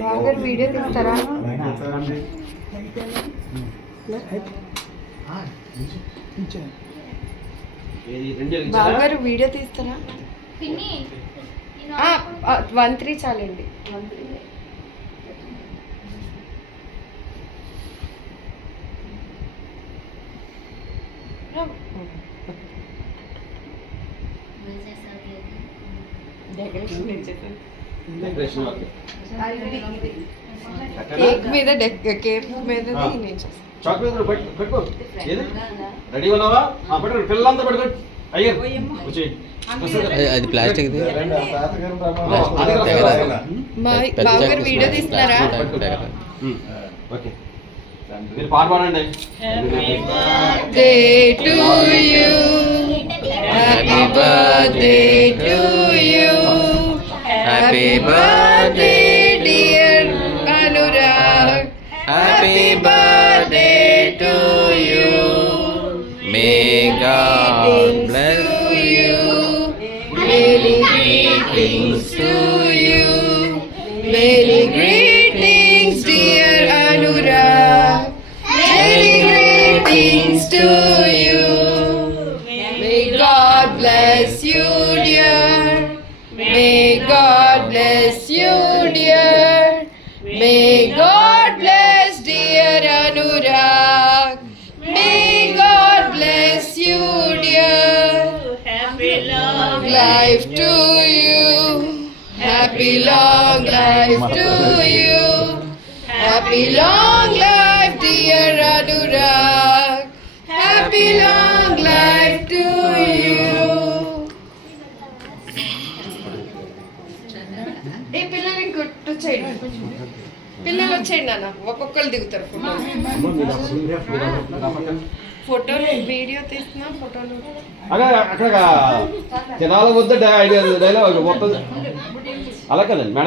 బావగారు వీడియో తీస్తారా? బావగారు వీడియో తీస్తారా? 1-3 చాలండి. 1-3 కేక్ మీద రెడీ ఉన్నావా? పిల్లలంతా పడుకోండి. అయ్యారు అది ప్లాస్టిక్ బావగారు వీడియో తీస్తున్నారా? ఓకే మీరు పాట పాడండి. Happy birthday to you, happy birthday dear Anurag, happy birthday to you, may God bless you, many greetings to you, many greetings dear Anurag, many greetings to you, may God bless you dear, may God bless you dear, may God bless dear Anurag, may God bless you dear, happy long life to you, happy long life to you, happy long life dear Anurag, happy long life to you. ఏ పిల్లలు ఇంకొట్టు చేయండి, పిల్లలు వచ్చేయండి నాన్న, ఒక్కొక్కరు దిగుతారు ఫోటోలు వీడియో తీస్తున్నా ఫోటోలు అక్కడ జనాల వద్ద డైలాగ్ మొత్తం అలా కదండి మేడం.